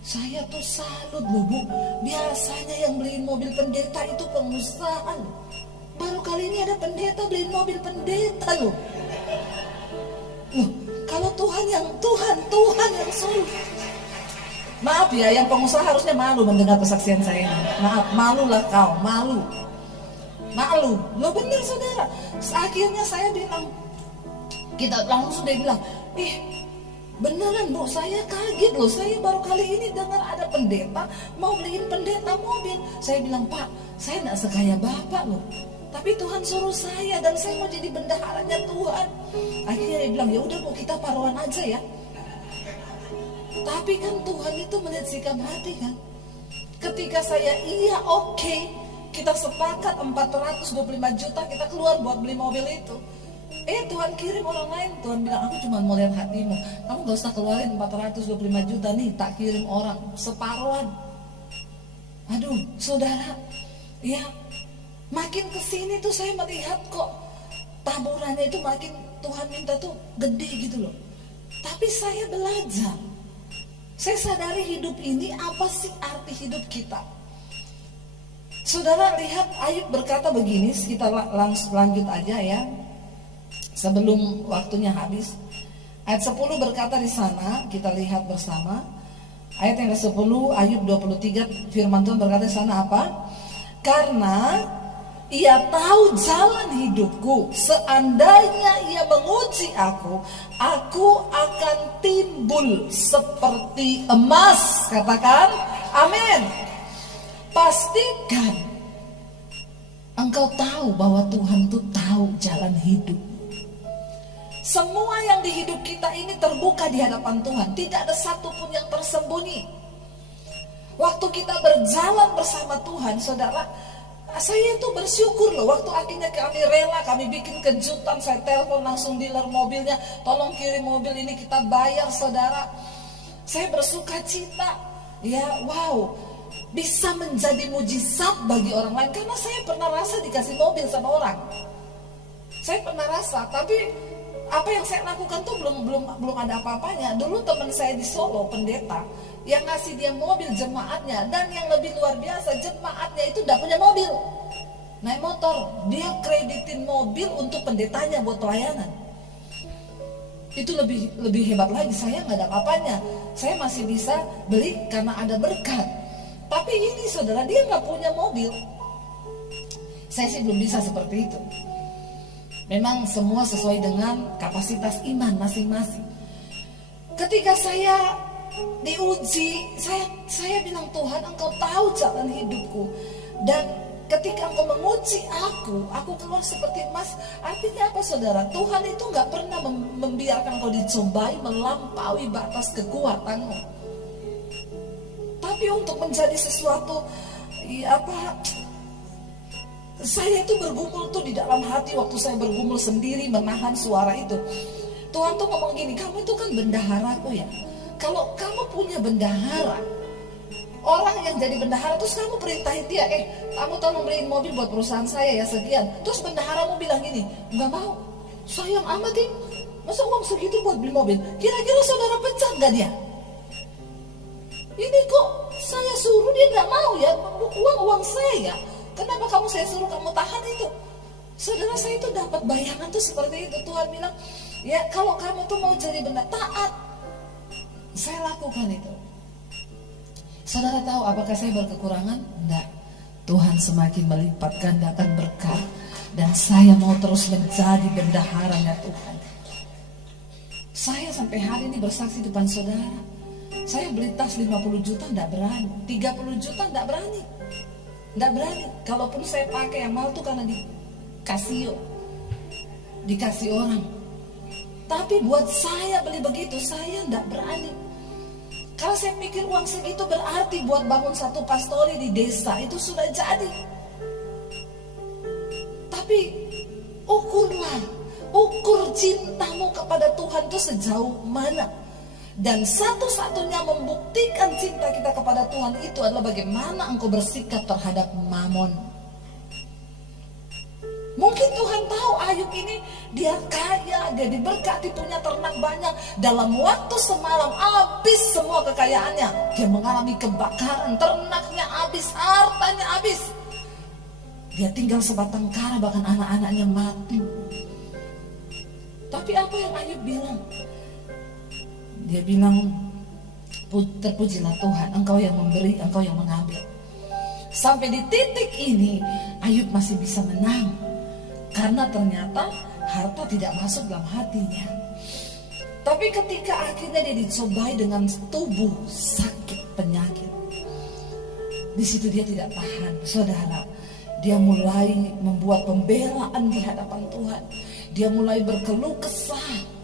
saya tuh salut loh Bu, biasanya yang beliin mobil pendeta itu pengusaha loh. Baru kali ini ada pendeta beliin mobil pendeta loh. Loh, kalau Tuhan yang suruh. Maaf ya, yang pengusaha harusnya malu mendengar kesaksian saya ini. Maaf, malulah kau, malu. Lo bener saudara. Akhirnya saya bilang, kita langsung dia bilang, beneran Bu, saya kaget loh. Saya baru kali ini dengar ada pendeta mau beliin pendeta mobil. Saya bilang, Pak, saya gak sekaya Bapak loh, tapi Tuhan suruh saya dan saya mau jadi bendaharanya Tuhan. Akhirnya dia bilang, ya udah Bu, kita paruan aja ya. Tapi kan Tuhan itu melihat sikap hati kan. Ketika saya oke, kita sepakat 425 juta kita keluar buat beli mobil itu. Tuhan kirim orang lain. Tuhan bilang, aku cuma mau lihat hatimu. Kamu gak usah keluarin 425 juta nih, tak kirim orang separuhan. Aduh saudara, ya makin kesini tuh saya melihat kok taburannya itu makin Tuhan minta tuh gede gitu loh. Tapi saya belajar, saya sadari hidup ini apa sih arti hidup kita. Saudara lihat Ayub berkata begini, kita langsung lanjut aja ya, sebelum waktunya habis. Ayat 10 berkata di sana, kita lihat bersama. Ayat yang ke-10 Ayub 23, firman Tuhan berkata di sana apa? Karena ia tahu jalan hidupku, seandainya ia menguji aku akan timbul seperti emas. Katakan amin. Pastikan engkau tahu bahwa Tuhan itu tahu jalan hidup. Semua yang di hidup kita ini terbuka di hadapan Tuhan. Tidak ada satupun yang tersembunyi. Waktu kita berjalan bersama Tuhan, saudara, saya itu bersyukur loh. Waktu akhirnya kami rela, kami bikin kejutan. Saya telepon langsung dealer mobilnya, tolong kirim mobil ini kita bayar, saudara. Saya bersuka cita. Ya, wow, bisa menjadi mujizat bagi orang lain. Karena saya pernah rasa dikasih mobil sama orang. Saya pernah rasa, tapi apa yang saya lakukan tuh belum ada apa-apanya. Dulu teman saya di Solo, pendeta, yang ngasih dia mobil jemaatnya, dan yang lebih luar biasa, jemaatnya itu udah punya mobil, naik motor, dia kreditin mobil untuk pendetanya buat pelayanan. Itu lebih hebat lagi. Saya nggak ada apa-apanya, saya masih bisa beli karena ada berkat. Tapi ini saudara, dia nggak punya mobil. Saya sih belum bisa seperti itu. Memang semua sesuai dengan kapasitas iman masing-masing. Ketika saya diuji, saya bilang, Tuhan, engkau tahu jalan hidupku. Dan ketika engkau menguji aku keluar seperti emas. Artinya apa, saudara? Tuhan itu gak pernah membiarkan engkau dicobai melampaui batas kekuatanmu. Tapi untuk menjadi sesuatu, saya itu bergumul tuh di dalam hati. Waktu saya bergumul sendiri menahan suara itu, Tuhan tuh ngomong gini, kamu itu kan bendaharaku ya. Kalau kamu punya bendahara, orang yang jadi bendahara, terus kamu perintahin dia, kamu tolong beliin mobil buat perusahaan saya ya sekian. Terus bendaharamu bilang gini, nggak mau, sayang amat nih, masa uang segitu buat beli mobil. Kira-kira saudara pecat gak dia? Ini kok saya suruh dia nggak mau ya, uang saya. Kenapa saya suruh kamu tahan itu? Saudara, saya itu dapat bayangan tuh seperti itu. Tuhan bilang, ya kalau kamu tuh mau jadi benar, taat. Saya lakukan itu. Saudara tahu apakah saya berkekurangan? Enggak. Tuhan semakin melipat gandakan berkat. Dan saya mau terus menjadi bendaharanya Tuhan. Saya sampai hari ini bersaksi depan saudara. Saya beli tas 50 juta enggak berani, 30 juta enggak berani. Nggak berani. Kalaupun saya pakai yang mahal tuh karena dikasih orang. Tapi buat saya beli begitu, saya nggak berani. Karena saya pikir uang segitu berarti buat bangun satu pastori di desa itu sudah jadi. Tapi ukur cintamu kepada Tuhan itu sejauh mana. Dan satu-satunya membuktikan cinta kita kepada Tuhan itu adalah bagaimana engkau bersikap terhadap mamon. Mungkin Tuhan tahu Ayub ini dia kaya, dia diberkati, punya ternak banyak. Dalam waktu semalam habis semua kekayaannya. Dia mengalami kebakaran, ternaknya habis, hartanya habis. Dia tinggal sebatang kara, bahkan anak-anaknya mati. Tapi apa yang Ayub bilang? Dia bilang, terpujilah Tuhan, engkau yang memberi, engkau yang mengambil. Sampai di titik ini Ayub masih bisa menang. Karena ternyata harta tidak masuk dalam hatinya. Tapi ketika akhirnya dia dicobai dengan tubuh sakit penyakit, di situ dia tidak tahan, saudara. Dia mulai membuat pembelaan di hadapan Tuhan. Dia mulai berkeluh kesah.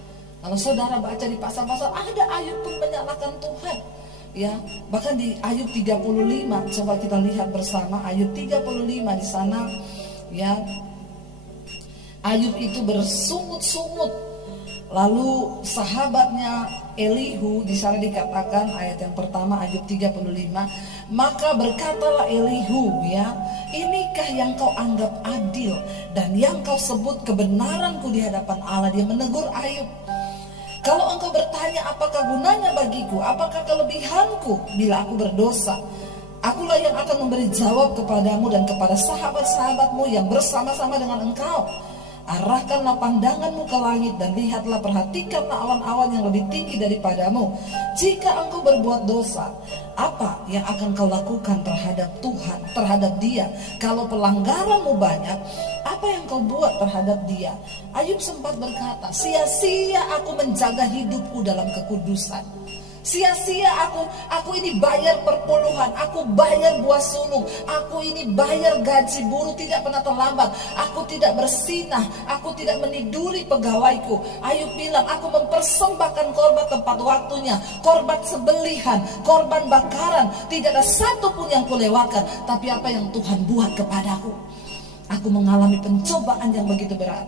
Kalau saudara baca di pasal-pasal, ada Ayub pun menyalahkan Tuhan. Ya, bahkan di Ayub 35, coba kita lihat bersama Ayub 35 di sana, ya. Ayub itu bersungut-sungut. Lalu sahabatnya Elihu, di sana dikatakan ayat yang pertama Ayub 35, maka berkatalah Elihu, ya, inikah yang kau anggap adil dan yang kau sebut kebenaranku di hadapan Allah. Dia menegur Ayub. Kalau engkau bertanya apakah gunanya bagiku, apakah kelebihanku bila aku berdosa, akulah yang akan memberi jawab kepadamu dan kepada sahabat-sahabatmu yang bersama-sama dengan engkau. Arahkanlah pandanganmu ke langit dan lihatlah, perhatikanlah awan-awan yang lebih tinggi daripadamu. Jika engkau berbuat dosa, apa yang akan kau lakukan terhadap Tuhan, terhadap Dia? Kalau pelanggaranmu banyak, apa yang kau buat terhadap Dia? Ayub sempat berkata, sia-sia aku menjaga hidupku dalam kekudusan. Sia-sia aku ini bayar perpuluhan, aku bayar buah sulung, aku ini bayar gaji buruh tidak pernah terlambat, aku tidak bersinah, aku tidak meniduri pegawaiku. Ayub bilang, aku mempersembahkan korban tepat waktunya, korban sebelihan, korban bakaran, tidak ada satu pun yang kulewatkan. Tapi apa yang Tuhan buat kepadaku? Aku mengalami pencobaan yang begitu berat.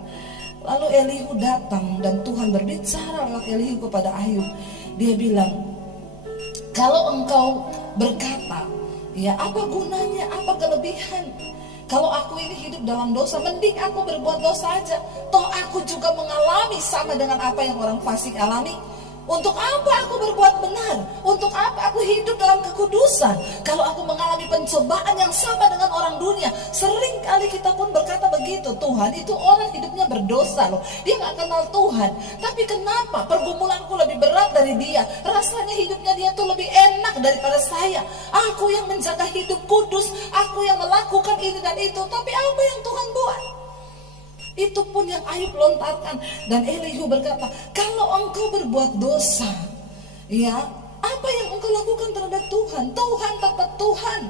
Lalu Elihu datang dan Tuhan berbicara lewat Elihu kepada Ayub. Dia bilang, kalau engkau berkata, ya apa gunanya, apa kelebihan? Kalau aku ini hidup dalam dosa, mending aku berbuat dosa aja. Toh aku juga mengalami sama dengan apa yang orang fasik alami. Untuk apa aku berbuat benar? Untuk apa aku hidup dalam kekudusan? Kalau aku mengalami pencobaan yang sama dengan orang dunia. Sering kali kita pun berkata begitu, Tuhan itu orang hidupnya berdosa loh, dia gak kenal Tuhan. Tapi kenapa pergumulanku lebih berat dari dia? Rasanya hidupnya dia tuh lebih enak daripada saya. Aku yang menjaga hidup kudus, aku yang melakukan ini dan itu. Tapi apa yang Tuhan buat? Itu pun yang Ayub lontarkan. Dan Elihu berkata, kalau engkau berbuat dosa, ya, apa yang engkau lakukan terhadap Tuhan? Tuhan tetap Tuhan.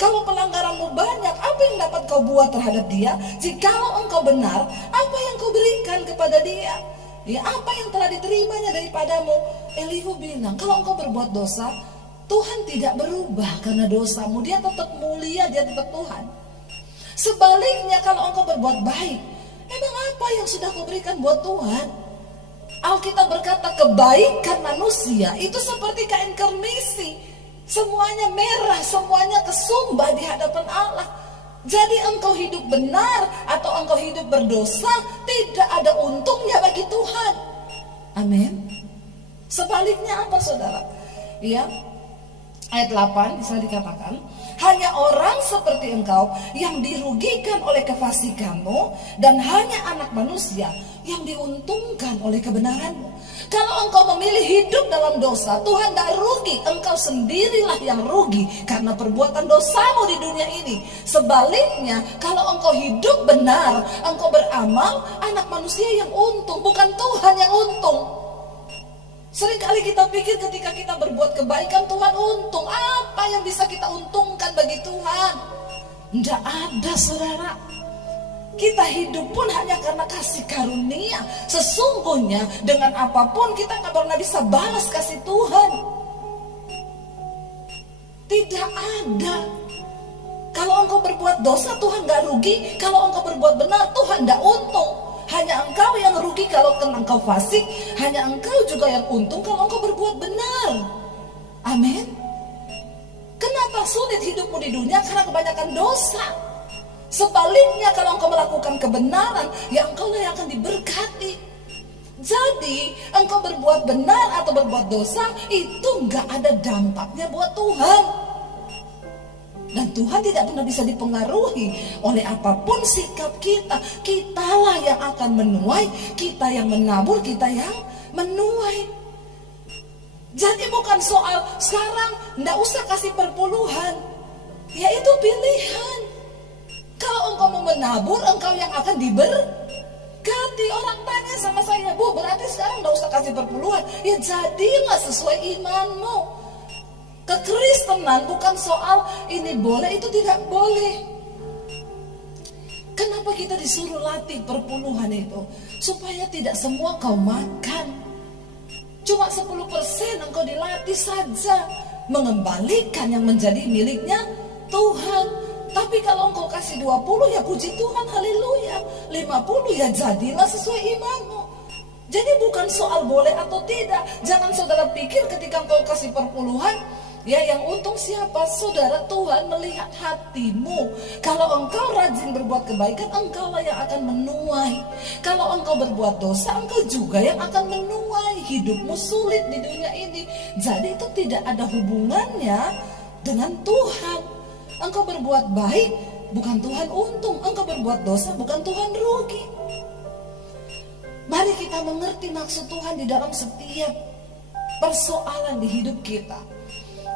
Kalau pelanggaranmu banyak, apa yang dapat kau buat terhadap Dia? Jikalau engkau benar, apa yang kau berikan kepada Dia? Ya, apa yang telah diterimanya daripadamu? Elihu bilang, kalau engkau berbuat dosa, Tuhan tidak berubah karena dosamu. Dia tetap mulia, Dia tetap Tuhan. Sebaliknya, kalau engkau berbuat baik, emang apa yang sudah kau berikan buat Tuhan? Alkitab berkata kebaikan manusia itu seperti kain kermisi. Semuanya merah, semuanya kesumbah di hadapan Allah. Jadi engkau hidup benar atau engkau hidup berdosa, tidak ada untungnya bagi Tuhan. Amin. Sebaliknya apa saudara? Ya, ayat 8 bisa dikatakan, hanya orang seperti engkau yang dirugikan oleh kefasikanmu, dan hanya anak manusia yang diuntungkan oleh kebenaranmu. Kalau engkau memilih hidup dalam dosa, Tuhan tidak rugi, engkau sendirilah yang rugi karena perbuatan dosamu di dunia ini. Sebaliknya, kalau engkau hidup benar, engkau beramal, anak manusia yang untung, bukan Tuhan yang untung. Seringkali kita pikir ketika kita berbuat kebaikan Tuhan untung. Apa yang bisa kita untungkan bagi Tuhan? Tidak ada saudara. Kita hidup pun hanya karena kasih karunia. Sesungguhnya dengan apapun kita gak pernah bisa balas kasih Tuhan. Tidak ada. Kalau engkau berbuat dosa Tuhan gak rugi. Kalau engkau berbuat benar Tuhan gak untung. Hanya engkau yang rugi kalau engkau fasik. Hanya engkau juga yang untung kalau engkau berbuat benar. Amin. Kenapa sulit hidupmu di dunia? Karena kebanyakan dosa. Sebaliknya kalau engkau melakukan kebenaran, ya engkau yang akan diberkati. Jadi engkau berbuat benar atau berbuat dosa, itu gak ada dampaknya buat Tuhan. Dan Tuhan tidak pernah bisa dipengaruhi oleh apapun sikap kita. Kitalah yang akan menuai, kita yang menabur, kita yang menuai. Jadi bukan soal sekarang nggak usah kasih perpuluhan. Ya itu pilihan. Kalau engkau mau menabur, engkau yang akan diberkati. Orang tanya sama saya, Bu, berarti sekarang nggak usah kasih perpuluhan. Ya jadilah sesuai imanmu. Kekristenan bukan soal ini boleh, itu tidak boleh. Kenapa kita disuruh latih perpuluhan itu? Supaya tidak semua kau makan. Cuma 10% engkau dilatih saja. Mengembalikan yang menjadi miliknya Tuhan. Tapi kalau engkau kasih 20, ya puji Tuhan, haleluya. 50 ya jadilah sesuai imanmu. Jadi bukan soal boleh atau tidak. Jangan saudara pikir ketika engkau kasih perpuluhan, ya yang untung siapa? Saudara, Tuhan melihat hatimu. Kalau engkau rajin berbuat kebaikan, engkaulah yang akan menuai. Kalau engkau berbuat dosa, engkau juga yang akan menuai. Hidupmu sulit di dunia ini. Jadi itu tidak ada hubungannya dengan Tuhan. Engkau berbuat baik, bukan Tuhan untung. Engkau berbuat dosa, bukan Tuhan rugi. Mari kita mengerti maksud Tuhan di dalam setiap persoalan di hidup kita.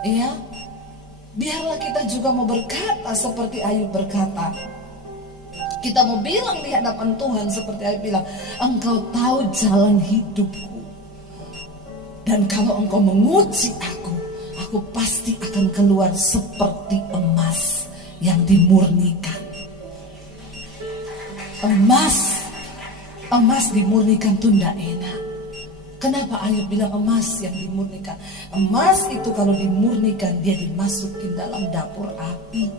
Ya, biarlah kita juga mau berkata seperti Ayub berkata. Kita mau bilang di hadapan Tuhan seperti Ayub bilang, Engkau tahu jalan hidupku. Dan kalau Engkau menguji aku pasti akan keluar seperti emas yang dimurnikan. Emas dimurnikan tuh tidak enak. Kenapa Ayub bilang emas yang dimurnikan? Emas itu kalau dimurnikan dia dimasukin dalam dapur api.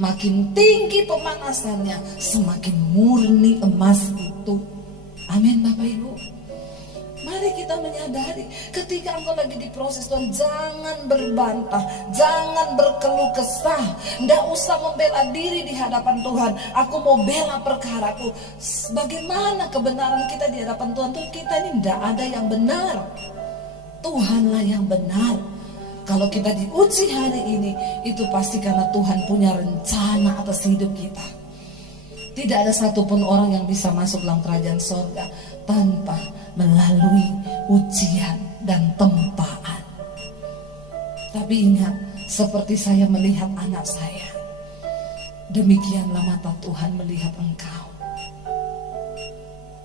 Makin tinggi pemanasannya, semakin murni emas itu. Amin Bapak Ibu. Mari kita menyadari ketika engkau lagi diproses Tuhan, jangan berbantah, jangan berkeluh kesah. Tidak usah membela diri di hadapan Tuhan. Aku mau bela perkaraku. Bagaimana kebenaran kita di hadapan Tuhan? Tuh kita ini tidak ada yang benar. Tuhanlah yang benar. Kalau kita diuji hari ini, itu pasti karena Tuhan punya rencana atas hidup kita. Tidak ada satupun orang yang bisa masuk dalam kerajaan sorga tanpa melalui ujian dan tempaan. Tapi ingat, seperti saya melihat anak saya, demikianlah mata Tuhan melihat engkau.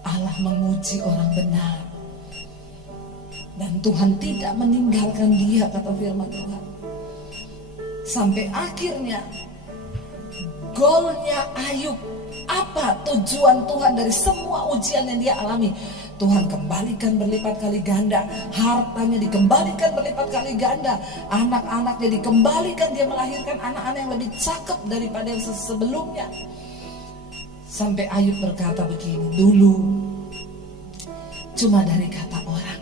Allah menguji orang benar, dan Tuhan tidak meninggalkan dia, kata firman Tuhan. Sampai akhirnya golnya Ayub, apa tujuan Tuhan dari semua ujian yang dia alami? Tuhan kembalikan berlipat kali ganda, hartanya dikembalikan berlipat kali ganda, anak-anaknya dikembalikan, dia melahirkan anak-anak yang lebih cakep daripada yang sebelumnya. Sampai Ayub berkata begini, dulu cuma dari kata orang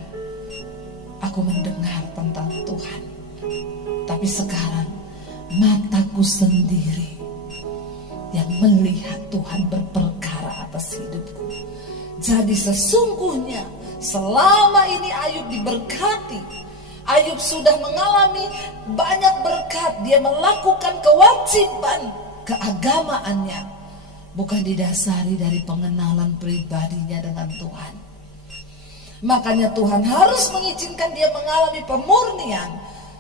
aku mendengar tentang Tuhan, tapi sekarang mataku sendiri yang melihat Tuhan berperkara atas hidupku. Jadi sesungguhnya selama ini Ayub diberkati, Ayub sudah mengalami banyak berkat. Dia melakukan kewajiban keagamaannya, bukan didasari dari pengenalan pribadinya dengan Tuhan. Makanya Tuhan harus mengizinkan dia mengalami pemurnian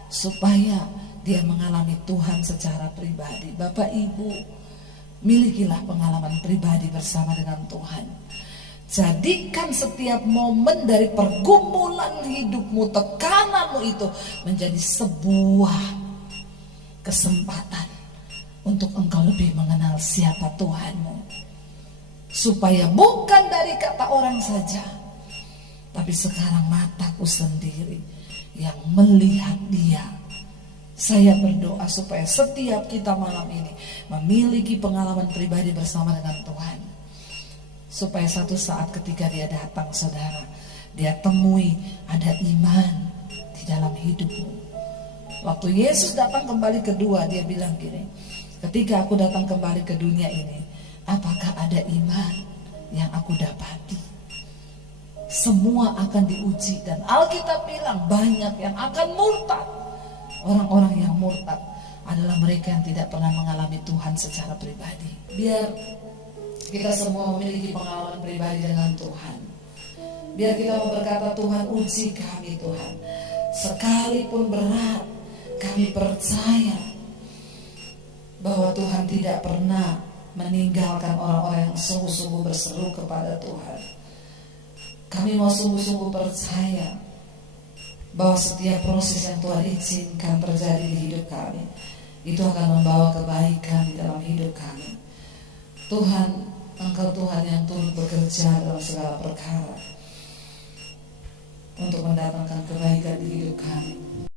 supaya dia mengalami Tuhan secara pribadi. Bapak Ibu, milikilah pengalaman pribadi bersama dengan Tuhan. Jadikan setiap momen dari pergumulan hidupmu, tekananmu itu menjadi sebuah kesempatan untuk engkau lebih mengenal siapa Tuhanmu. Supaya bukan dari kata orang saja, tapi sekarang mataku sendiri yang melihat dia. Saya berdoa supaya setiap kita malam ini memiliki pengalaman pribadi bersama dengan Tuhan. Supaya satu saat ketika dia datang, saudara, dia temui ada iman di dalam hidupmu. Waktu Yesus datang kembali kedua, dia bilang gini, ketika aku datang kembali ke dunia ini, apakah ada iman yang aku dapati? Semua akan diuji, dan Alkitab bilang banyak yang akan murtad. Orang-orang yang murtad adalah mereka yang tidak pernah mengalami Tuhan secara pribadi. Biar kita semua memiliki pengalaman pribadi dengan Tuhan. Biar kita mau berkata, Tuhan uji kami Tuhan. Sekalipun berat, kami percaya bahwa Tuhan tidak pernah meninggalkan orang-orang yang sungguh-sungguh berseru kepada Tuhan. Kami mau sungguh-sungguh percaya bahwa setiap proses yang Tuhan izinkan terjadi di hidup kami, itu akan membawa kebaikan di dalam hidup kami. Tuhan, Engkau Tuhan yang turut bekerja dalam segala perkara untuk mendatangkan kebaikan di hidup kami.